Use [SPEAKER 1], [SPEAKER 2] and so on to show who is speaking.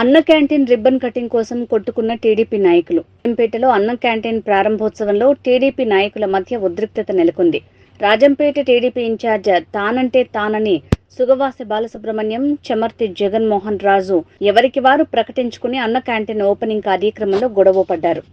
[SPEAKER 1] అన్న canteen ribbon cutting కోసం కొట్టుకున్న TDP నాయకులు. రాజంపేటలో అన్న క్యాంటీన్ ప్రారంభోత్సవంలో టీడీపీ నాయకుల మధ్య ఉద్రిక్తత నెలకొంది. రాజంపేట టీడీపీ ఇన్ఛార్జ్ తానంటే తానని సుగవాసి బాలసుబ్రహ్మణ్యం చమర్తి జగన్మోహన్ రాజు ఎవరికి వారు ప్రకటించుకుని అన్న క్యాంటీన్ ఓపెనింగ్ కార్యక్రమంలో గొడవ పడ్డారు.